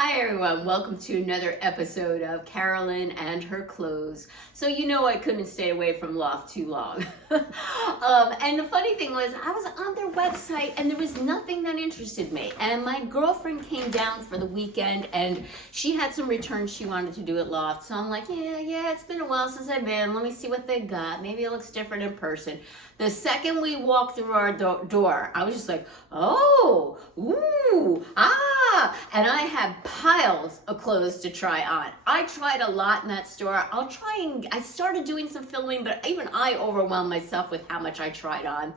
Hi everyone, welcome to another episode of Carolyn and her clothes. So you know I couldn't stay away from Loft too long. And the funny thing was I was on their website and there was nothing that interested me. And my girlfriend came down for the weekend and she had some returns she wanted to do at Loft. So I'm like, yeah, it's been a while since I've been. Let me see what they got. Maybe it looks different in person. The second we walked through our door, I was just like, oh, ooh, ah, and I had piles of clothes to try on. I tried a lot in that store. I started doing some filming, but even I overwhelmed myself with how much I tried on.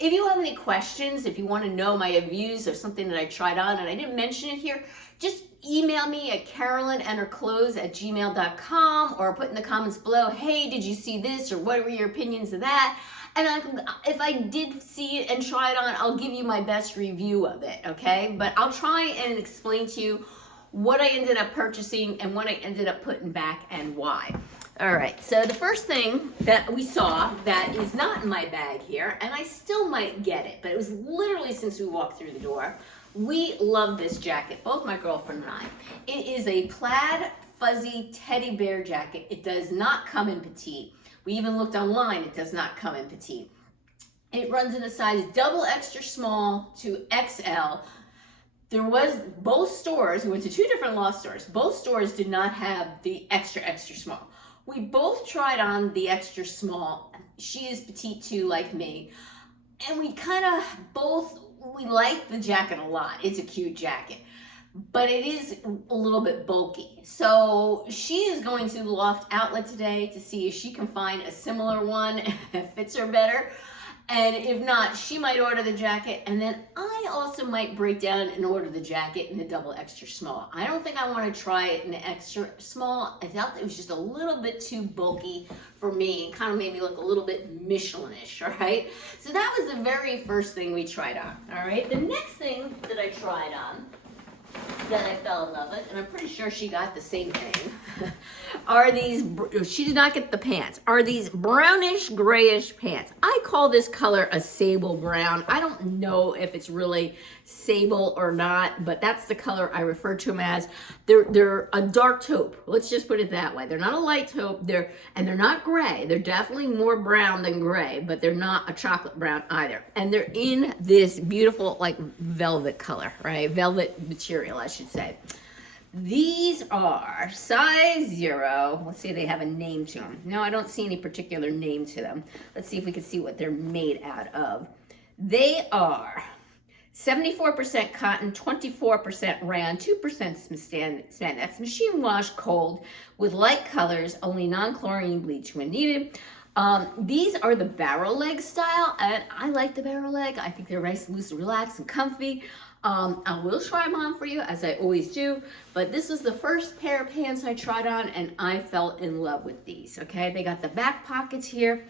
If you have any questions, if you want to know my views of something that I tried on and I didn't mention it here, just email me at carolynandherclothes@gmail.com or put in the comments below, hey, did you see this, or what were your opinions of that? And if I did see it and try it on, I'll give you my best review of it, okay? But I'll try and explain to you what I ended up purchasing and what I ended up putting back and why. All right, so the first thing that we saw that is not in my bag here, and I still might get it, but it was literally since we walked through the door. We love this jacket, both my girlfriend and I. It is a plaid fuzzy teddy bear jacket. It does not come in petite. We even looked online, it does not come in petite. It runs in a size double extra small to XL. There was both stores, we went to two different Loft stores. Both stores did not have the extra small. We both tried on the extra small. She is petite too, like me. And we we like the jacket a lot. It's a cute jacket, but it is a little bit bulky. So she is going to the Loft outlet today to see if she can find a similar one that fits her better. And if not, she might order the jacket, and then I also might break down and order the jacket in the double extra small. I don't think I want to try it in the extra small. I thought it was just a little bit too bulky for me. It kind of made me look a little bit Michelin-ish, all right? So that was the very first thing we tried on, all right? The next thing that I tried on that I fell in love with, and I'm pretty sure she got the same thing, are these, she did not get the pants, are these brownish grayish pants. I call this color a sable brown. I don't know if it's really sable or not, but that's the color I refer to them as. They're a dark taupe. Let's just put it that way. They're not a light taupe, they're not gray. They're definitely more brown than gray, but they're not a chocolate brown either. And they're in this beautiful like velvet color, right? Velvet material, I should say. These are size 0. Let's see if they have a name to them. No, I don't see any particular name to them. Let's see if we can see what they're made out of. They are 74% cotton, 24% rayon, 2% spandex, machine wash cold with light colors, only non-chlorine bleach when needed. These are the barrel leg style, and I like the barrel leg. I think they're nice, loose, relaxed, and comfy. I will try them on for you, as I always do, but this is the first pair of pants I tried on, and I fell in love with these, okay? They got the back pockets here,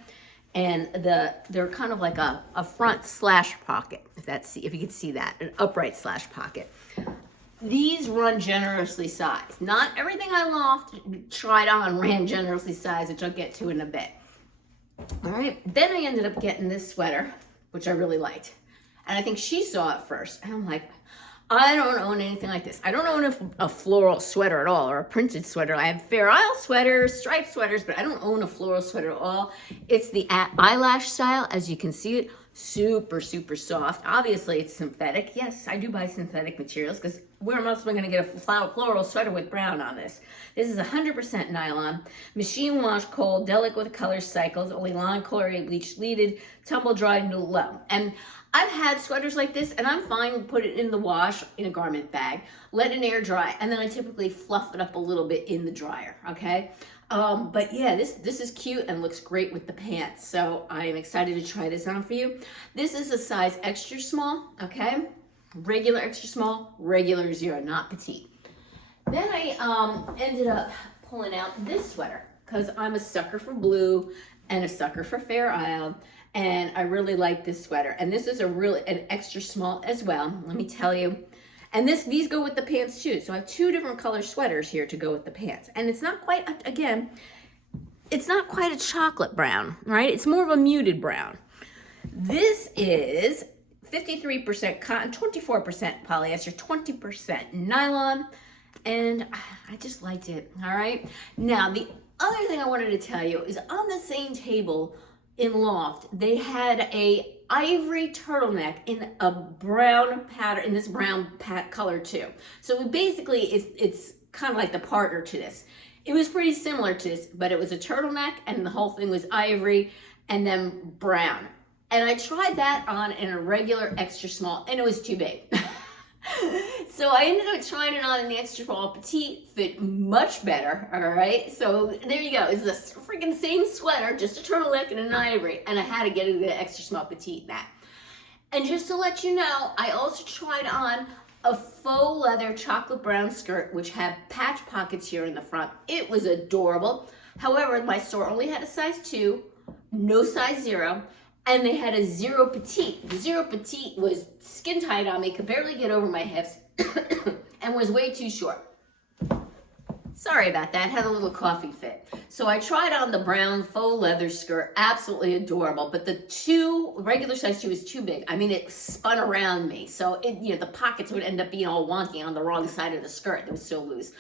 and they're kind of like a front slash pocket, if you can see that, an upright slash pocket. These run generously sized. Not everything I Loft tried on ran generously sized, which I'll get to in a bit. All right, then I ended up getting this sweater, which I really liked. And I think she saw it first. And I'm like, I don't own anything like this. I don't own a floral sweater at all, or a printed sweater. I have Fair Isle sweaters, striped sweaters, but I don't own a floral sweater at all. It's the eyelash style, as you can see it. Super, super soft. Obviously, it's synthetic. Yes, I do buy synthetic materials, because where else am I going to get a floral sweater with brown on this? This is 100% nylon, machine wash cold, delicate with color cycles, only non-chlorine bleach needed, tumble dried no low. And I've had sweaters like this, and I'm fine with put it in the wash in a garment bag, let it air dry, and then I typically fluff it up a little bit in the dryer, okay? But yeah, this is cute and looks great with the pants, so I am excited to try this on for you. This is a size extra small, okay? Regular extra small, regular 0, not petite. Then I ended up pulling out this sweater, because I'm a sucker for blue and a sucker for Fair Isle, and I really like this sweater. And this is an extra small as well, let me tell you. And these go with the pants too. So I have 2 different color sweaters here to go with the pants. And it's not quite, again, it's not quite a chocolate brown, right? It's more of a muted brown. This is 53% cotton, 24% polyester, 20% nylon. and I just liked it, all right? Now, the other thing I wanted to tell you is on the same table in Loft, they had a ivory turtleneck in a brown pattern, in this brown color too. So basically, it's kind of like the partner to this. It was pretty similar to this, but it was a turtleneck and the whole thing was ivory and then brown. And I tried that on in a regular extra small and it was too big. So I ended up trying it on in the extra small petite, fit much better, all right? So there you go. It's the freaking same sweater, just a turtleneck and an ivory, and I had to get it in the extra small petite that. And just to let you know, I also tried on a faux leather chocolate brown skirt, which had patch pockets here in the front. It was adorable. However, my store only had a size 2, no size 0, and they had a 0 petite. The 0 petite was skin tight on me, could barely get over my hips, and was way too short. Sorry about that, had a little coffee fit. So I tried on the brown faux leather skirt, absolutely adorable, but the regular size 2 was too big. I mean, it spun around me. So the pockets would end up being all wonky on the wrong side of the skirt. It was so loose.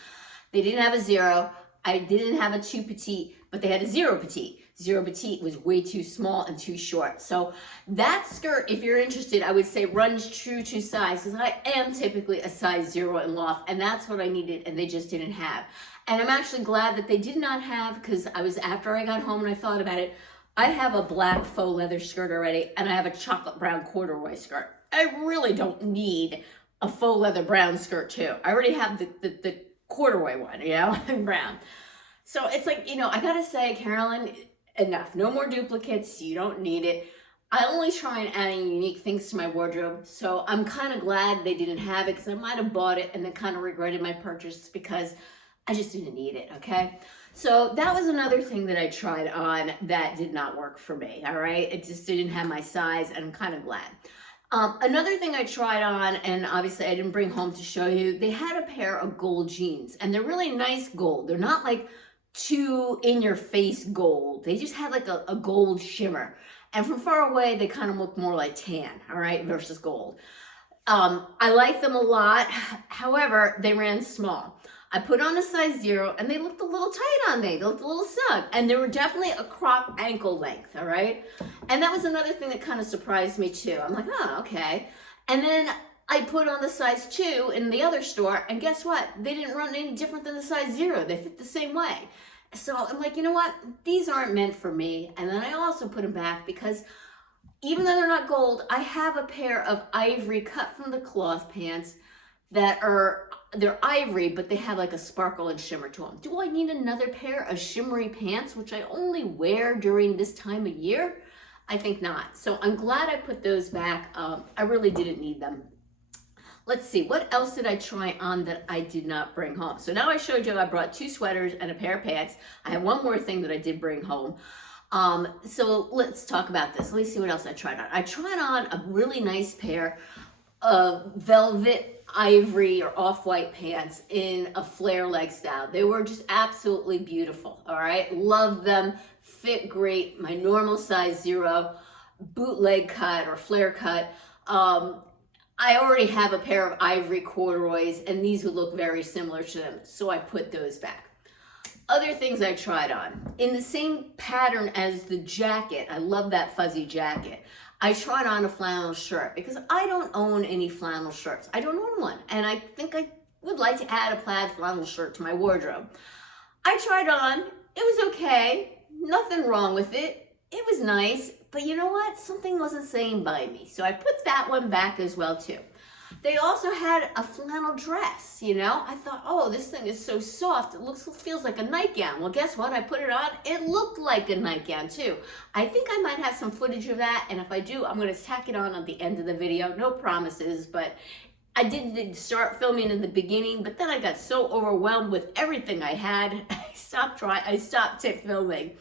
They didn't have a 0. I didn't have a 2 petite, but they had a 0 petite. 0 petite was way too small and too short. So that skirt, if you're interested, I would say runs true to size, because I am typically a size 0 in Loft, and that's what I needed, and they just didn't have. And I'm actually glad that they did not have, because after I got home and I thought about it, I have a black faux leather skirt already, and I have a chocolate brown corduroy skirt. I really don't need a faux leather brown skirt too. I already have the corduroy one, in brown. So it's like, I gotta say, Carolyn, enough. No more duplicates. You don't need it. I only try and add unique things to my wardrobe. So I'm kind of glad they didn't have it, because I might have bought it and then kind of regretted my purchase because I just didn't need it, okay? So that was another thing that I tried on that did not work for me, all right? It just didn't have my size, and I'm kind of glad. Another thing I tried on, and obviously I didn't bring home to show you, they had a pair of gold jeans, and they're really nice gold. They're not like too in-your-face gold. They just had like a gold shimmer. And from far away, they kind of look more like tan, all right, versus gold. I like them a lot. However, they ran small. I put on a size 0, and they looked a little tight on me. They looked a little snug, and they were definitely a crop ankle length, all right? And that was another thing that kind of surprised me too. I'm like, oh, okay. And then I put on the size 2 in the other store, and guess what? They didn't run any different than the size 0. They fit the same way. So I'm like, you know what? These aren't meant for me. And then I also put them back because even though they're not gold, I have a pair of ivory cut from the cloth pants that they're ivory, but they have like a sparkle and shimmer to them. Do I need another pair of shimmery pants, which I only wear during this time of year? I think not. So I'm glad I put those back. I really didn't need them. Let's see, what else did I try on that I did not bring home? So now I showed you I brought 2 sweaters and a pair of pants. I have one more thing that I did bring home. So let's talk about this. Let me see what else I tried on. I tried on a really nice pair of velvet ivory or off-white pants in a flare leg style. They were just absolutely beautiful, all right? Love them, fit great, my normal size 0, bootleg cut or flare cut. I already have a pair of ivory corduroys, and these would look very similar to them, so I put those back. Other things I tried on, in the same pattern as the jacket, I love that fuzzy jacket, I tried on a flannel shirt because I don't own any flannel shirts. I don't own one, and I think I would like to add a plaid flannel shirt to my wardrobe. I tried on, it was okay, nothing wrong with it, it was nice, but you know what? Something wasn't saying by me, so I put that one back as well too. They also had a flannel dress, I thought, oh, this thing is so soft, it feels like a nightgown. Well, guess what? I put it on, it looked like a nightgown too. I think I might have some footage of that, and if I do, I'm gonna tack it on at the end of the video. No promises, but I did start filming in the beginning, but then I got so overwhelmed with everything I had, I stopped filming.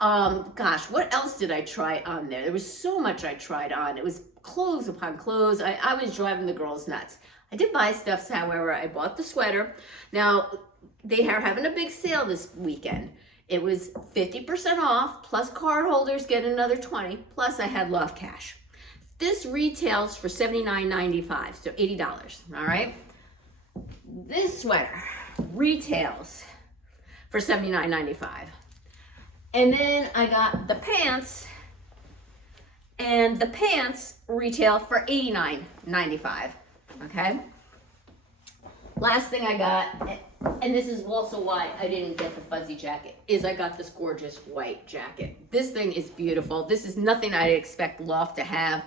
Gosh, what else did I try on there? There was so much I tried on. It was clothes upon clothes. I was driving the girls nuts. I did buy stuff, however. I bought the sweater. Now, they are having a big sale this weekend. It was 50% off, plus card holders get another 20, plus I had Loft cash. This retails for $79.95, so $80, all right? This sweater retails for $79.95. And then I got the pants, and the pants retail for $89.95, okay? Last thing I got, and this is also why I didn't get the fuzzy jacket, is I got this gorgeous white jacket. This thing is beautiful. This is nothing I'd expect Loft to have.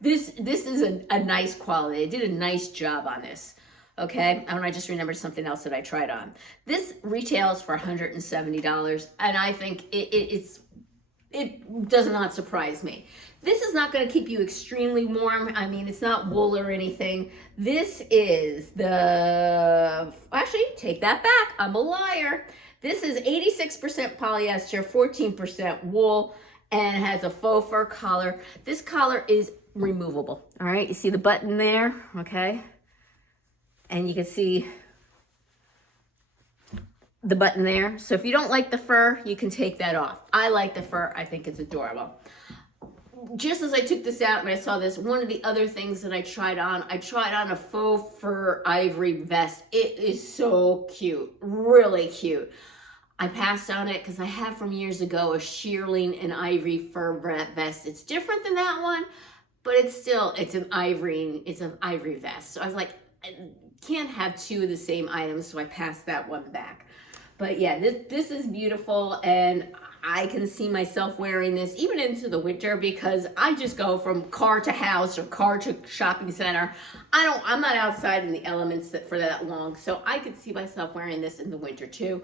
This is a nice quality. They did a nice job on this, okay? And I just remembered something else that I tried on. This retails for $170, and I think it does not surprise me. This is not going to keep you extremely warm. I mean, it's not wool or anything. This is actually, take that back. I'm a liar. This is 86% polyester, 14% wool, and has a faux fur collar. This collar is removable. All right, you see the button there, okay? And you can see the button there. So if you don't like the fur, you can take that off. I like the fur. I think it's adorable. Just as I took this out and I saw this, one of the other things that I tried on a faux fur ivory vest. It is so cute, really cute. I passed on it because I have from years ago a shearling and ivory fur vest. It's different than that one, but it's an ivory vest. So I was like, I can't have two of the same items, so I passed that one back. But yeah, this is beautiful, and I can see myself wearing this even into the winter because I just go from car to house or car to shopping center. I'm not outside in the elements for that long, so I could see myself wearing this in the winter too.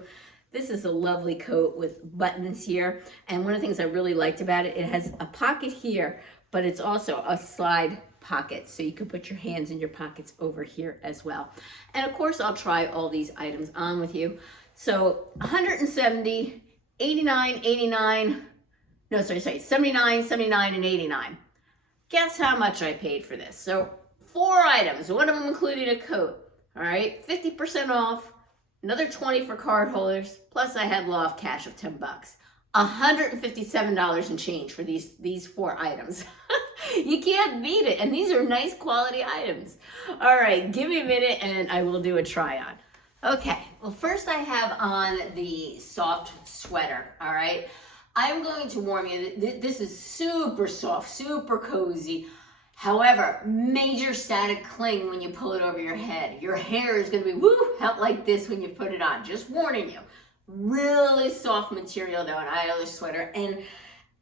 This is a lovely coat with buttons here, and one of the things I really liked about it, it has a pocket here, but it's also a slide pocket, so you can put your hands in your pockets over here as well. And of course, I'll try all these items on with you. So 170, 89, 89, no, sorry, 79, 79, and 89. Guess how much I paid for this? So 4 items, one of them including a coat, all right? 50% off, another 20 for card holders, plus I had Loft cash of 10 bucks. $157 and change for these 4 items. You can't beat it, and these are nice quality items. All right, give me a minute and I will do a try on. Okay, well first I have on the soft sweater, all right? I'm going to warn you, this is super soft, super cozy. However, major static cling when you pull it over your head. Your hair is gonna be out like this when you put it on, just warning you. Really soft material though, an Irish sweater. And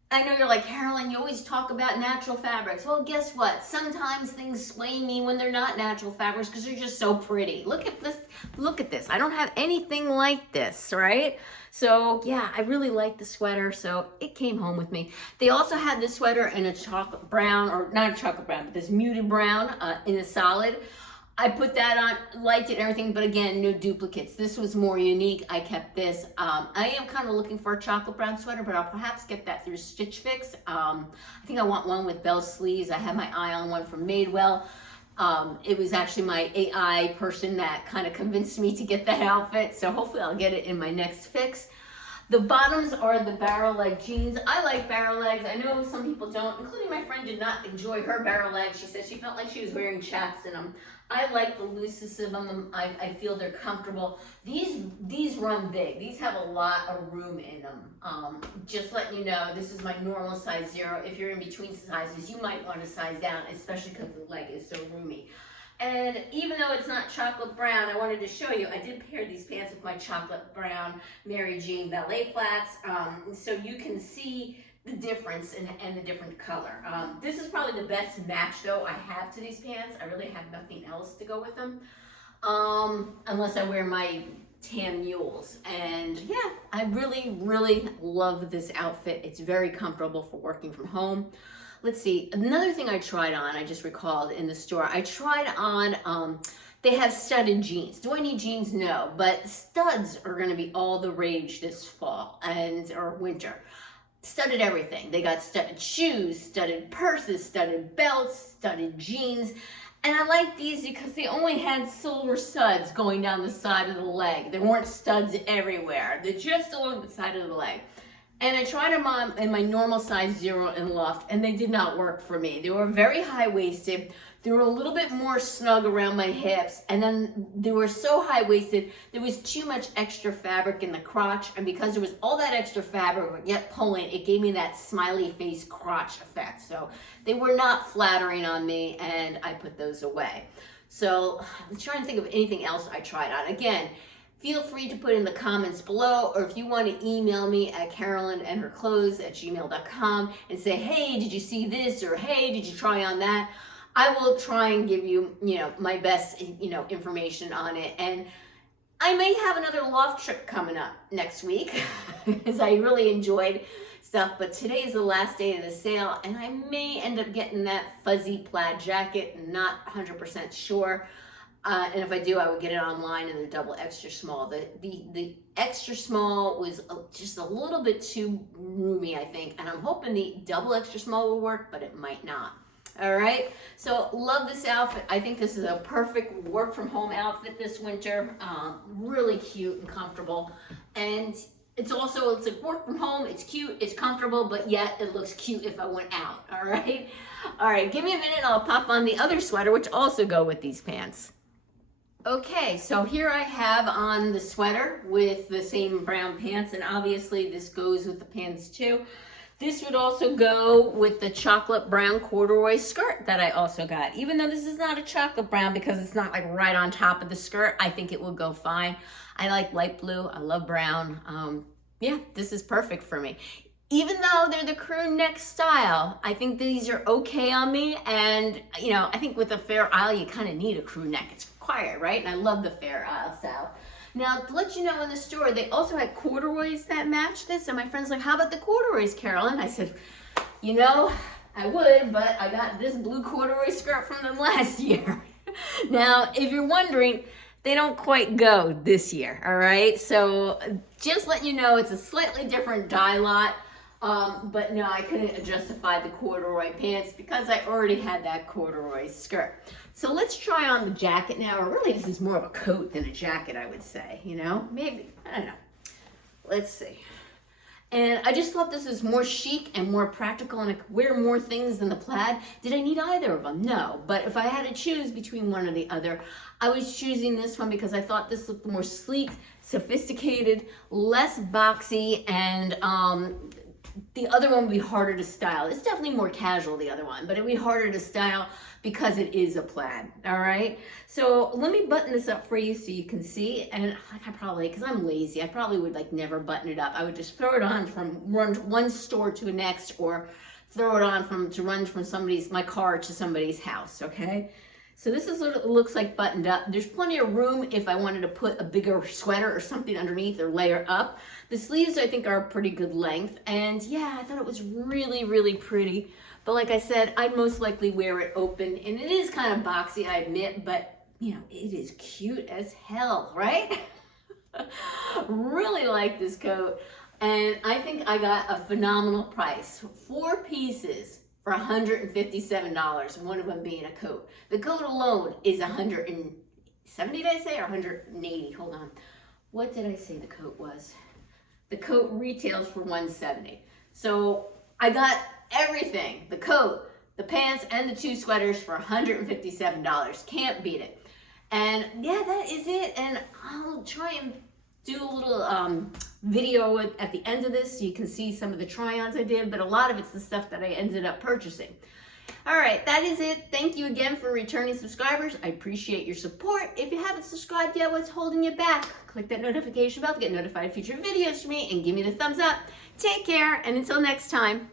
I know you're like, Carolyn, you always talk about natural fabrics. Well, guess what? Sometimes things sway me when they're not natural fabrics because they're just so pretty. Look at this. Look at this. I don't have anything like this, right? So yeah, I really like the sweater, so it came home with me. They also had this sweater in a chocolate brown, or not a chocolate brown, but this muted brown in a solid. I put that on, liked it and everything, but again, no duplicates. This was more unique. I kept this. I am kind of looking for a chocolate brown sweater, but I'll perhaps get that through Stitch Fix. I think I want one with bell sleeves. I have my eye on one from Madewell. It was actually my AI person that kind of convinced me to get that outfit, so hopefully I'll get it in my next fix. The bottoms are the barrel leg jeans. I like barrel legs. I know some people don't, including my friend did not enjoy her barrel legs. She said she felt like she was wearing chaps in them. I like the looseness of them. I feel they're comfortable. These run big. These have a lot of room in them. Just letting you know, this is my normal size 0. If you're in between sizes, you might want to size down, especially because the leg is so roomy. And even though it's not chocolate brown, I wanted to show you, I did pair these pants with my chocolate brown Mary Jane ballet flats, so you can see the difference and the different color. This is probably the best match though I have to these pants. I really have nothing else to go with them, unless I wear my tan mules. And yeah, I really, really love this outfit. It's very comfortable for working from home. Let's see, another thing I tried on, I just recalled in the store, I tried on, they have studded jeans. Do I need jeans? No, but studs are gonna be all the rage this fall or winter. Studded everything. They got studded shoes, studded purses, studded belts, studded jeans. And I like these because they only had silver studs going down the side of the leg. There weren't studs everywhere. They're just along the side of the leg. And I tried them on in my normal size 0 in Loft, and they did not work for me. They were very high-waisted, They were a little bit more snug around my hips, and then they were so high-waisted, there was too much extra fabric in the crotch, and because there was all that extra fabric, but yet pulling, it gave me that smiley face crotch effect. So they were not flattering on me, and I put those away. So I'm trying to think of anything else I tried on. Again, feel free to put in the comments below, or if you want to email me at carolynandherclothes@gmail.com and say, hey, did you see this? Or hey, did you try on that? I will try and give you, my best, information on it. And I may have another Loft trip coming up next week because I really enjoyed stuff, but today is the last day of the sale, and I may end up getting that fuzzy plaid jacket. Not 100% sure. And if I do, I would get it online in the double extra small. The extra small was just a little bit too roomy, I think, and I'm hoping the double extra small will work, but it might not. All right, so love this outfit. I think this is a perfect work from home outfit this winter. Really cute and comfortable, and it's like work from home. It's cute, it's comfortable, but yet it looks cute if I went out. All right, give me a minute and I'll pop on the other sweater, which also go with these pants. Okay, so here I have on the sweater with the same brown pants, and obviously this goes with the pants too. This would also go with the chocolate brown corduroy skirt that I also got. Even though this is not a chocolate brown because it's not like right on top of the skirt, I think it would go fine. I like light blue, I love brown. Yeah, this is perfect for me. Even though they're the crew neck style, I think these are okay on me. And I think with a fair isle, you kind of need a crew neck. It's required, right? And I love the fair isle style. Now, to let you know, in the store, they also had corduroys that match this. And my friend's like, how about the corduroys, Carolyn? I said, I would, but I got this blue corduroy skirt from them last year. Now, if you're wondering, they don't quite go this year, all right? So just letting you know, it's a slightly different dye lot. But no, I couldn't justify the corduroy pants because I already had that corduroy skirt. So let's try on the jacket now. Or really, this is more of a coat than a jacket, I would say, maybe, I don't know. Let's see. And I just thought this was more chic and more practical, and I could wear more things than the plaid. Did I need either of them? No. But if I had to choose between one or the other, I was choosing this one because I thought this looked more sleek, sophisticated, less boxy, and the other one would be harder to style. It's definitely more casual, the other one, but it'd be harder to style because it is a plaid, all right? So let me button this up for you so you can see. And I probably, because I'm lazy, I probably would never button it up. I would just throw it on from one store to the next, or throw it on to run from my car to somebody's house, okay? So this is what it looks like buttoned up. There's plenty of room if I wanted to put a bigger sweater or something underneath or layer up. The sleeves, I think, are a pretty good length. And yeah, I thought it was really, really pretty. But like I said, I'd most likely wear it open. And it is kind of boxy, I admit, but it is cute as hell, right? Really like this coat. And I think I got a phenomenal price. 4 pieces for $157, one of them being a coat. The coat alone is $170, did I say, or $180? Hold on. What did I say the coat was? The coat retails for $170. So I got everything, the coat, the pants, and the 2 sweaters for $157. Can't beat it. And yeah, that is it. And I'll try and do a little video at the end of this so you can see some of the try-ons I did, but a lot of it's the stuff that I ended up purchasing. All right, that is it. Thank you again for returning subscribers. I appreciate your support. If you haven't subscribed yet, what's holding you back? Click that notification bell to get notified of future videos from me and give me the thumbs up. Take care, and until next time.